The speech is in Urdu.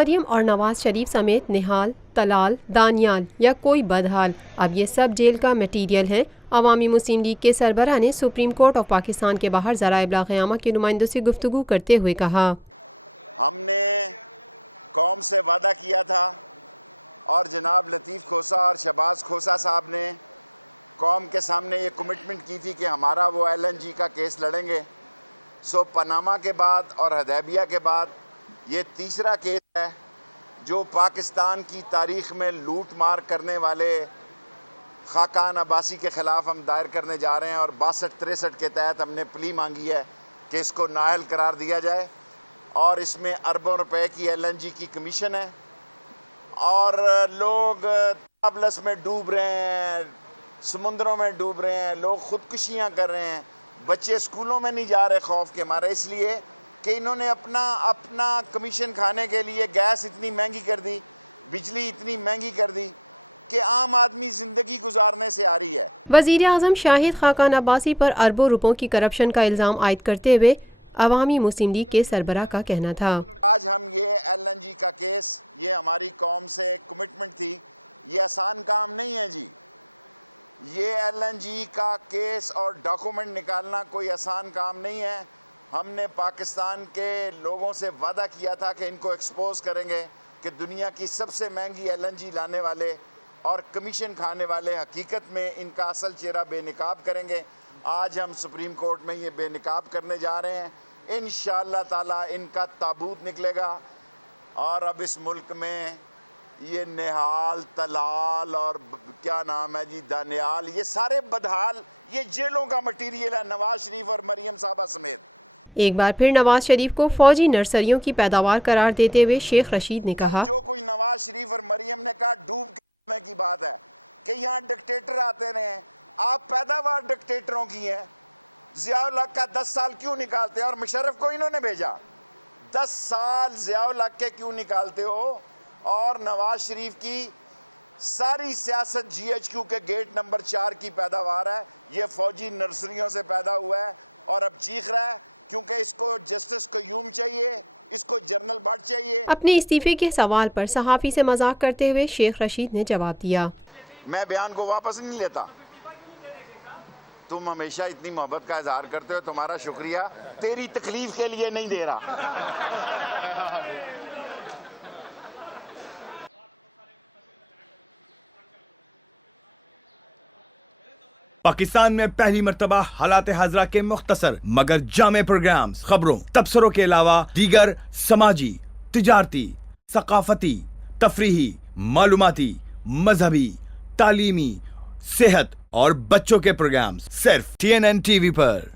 مریم اور نواز شریف سمیت نہال، طلال، دانیال یا کوئی بدحال اب یہ سب جیل کا میٹیریل ہیں۔ عوامی مسلم لیگ کے سربراہ نے سپریم کورٹ آف پاکستان کے باہر ذرائع ابلاغ عامہ کے نمائندوں سے گفتگو کرتے ہوئے کہا، ہم نے قوم سے وعدہ کیا تھا اور جناب لطیف کھوسہ اور شہباز کھوسہ صاحب نے قوم کے سامنے یہ کمٹمنٹ کی تھی کہ ہمارا وہ LNG کا کیس لڑیں گے۔ سو پاناما کے بعد اور حدیبیہ کے بعد یہ تیسرا کیس ہے جو پاکستان کی تاریخ میں لوٹ مار کرنے والے خاقان عباسی کے خلاف ہم دائر کرنے جا رہے ہیں، اور 62-63 کے تحت ہم نے پلی مانگی ہے کہ اس کو نااہل قرار دیا جائے، اور اس میں اربوں روپے کی LNG کی کمیشن ہے، اور لوگ طرابلس میں ڈوب رہے ہیں، سمندروں میں ڈوب رہے ہیں، لوگ خودکشیاں کر رہے ہیں، بچے اسکولوں میں نہیں جا رہے خوف کے مارے، اس لیے کہ انہوں نے اپنا کمیشن کھانے کے لیے گیس اتنی مہنگی کر دی، بجلی اتنی مہنگی کر دی کہ عام آدمی زندگی گزارنے سے آ رہی ہے۔ وزیر اعظم شاہد خاقان عباسی پر اربوں روپوں کی کرپشن کا الزام عائد کرتے ہوئے عوامی مسلم لیگ کے سربراہ کا کہنا تھا، آج ہم یہ LNG کا کیس، یہ ہماری قوم سے کمٹمنٹ تھی، یہ آسان کام نہیں ہے جی۔ یہ LNG کا کیس اور ڈاکومنٹ نکالنا کوئی آسان کام نہیں ہے۔ ہم نے پاکستان کے لوگوں سے وعدہ کیا تھا کہ ان کو ایکسپوز کریں گے کہ دنیا کی سب سے مہنگی LNG لانے والے اور کمیشن کھانے والے حقیقت میں ان کا اصل چہرہ بے نقاب کریں گے۔ آج ہم سپریم کورٹ میں یہ بے نقاب کرنے جا رہے ہیں، انشاءاللہ تعالی ان کا تابوت نکلے گا، اور اب اس ملک میں یہ نہال، طلال اور کیا نام ہے جی، دانیال، یہ سارے بدحال یہ جیلوں کا مٹیریل ہے، نواز شریف اور مریم صاحبہ سمیت۔ ایک بار پھر نواز شریف کو فوجی نرسریوں کی پیداوار قرار دیتے ہوئے شیخ رشید نے کہا، جو کچھ نواز شریف اور مریم نے کہا ڈوب کے کی بات ہے کہ یہاں ڈکٹیٹر آتے رہے ہیں، آپ پیداوار ڈکٹیٹروں کی ہیں۔ ضیاء الحق کا 10 سال کیوں نکالتے ہیں، اور مشرف کو انہوں نے بھیجا، 10 سال ضیاء الحق کے کیوں نکالتے ہو؟ اور نواز شریف کی ساری سیاست GHQ کے گیٹ نمبر 4 کی پیداوار ہے، یہ فوجی نرسریوں سے پیدا ہوا ہے، اور اب چیخ رہا ہے کیونکہ اس کو جسٹس قیوم چاہیے، اس کو جنرل بٹ چاہیے۔ اپنے استعفے کے سوال پر صحافی سے مذاق کرتے ہوئے شیخ رشید نے جواب دیا، میں بیان کو واپس نہیں لیتا، تم ہمیشہ اتنی محبت کا اظہار کرتے ہو، تمہارا شکریہ، تیری تکلیف کے لیے نہیں دے رہا۔ پاکستان میں پہلی مرتبہ حالات حاضرہ کے مختصر مگر جامع پروگرامز، خبروں، تبصروں کے علاوہ دیگر سماجی، تجارتی، ثقافتی، تفریحی، معلوماتی، مذہبی، تعلیمی، صحت اور بچوں کے پروگرامز صرف TNN TV پر۔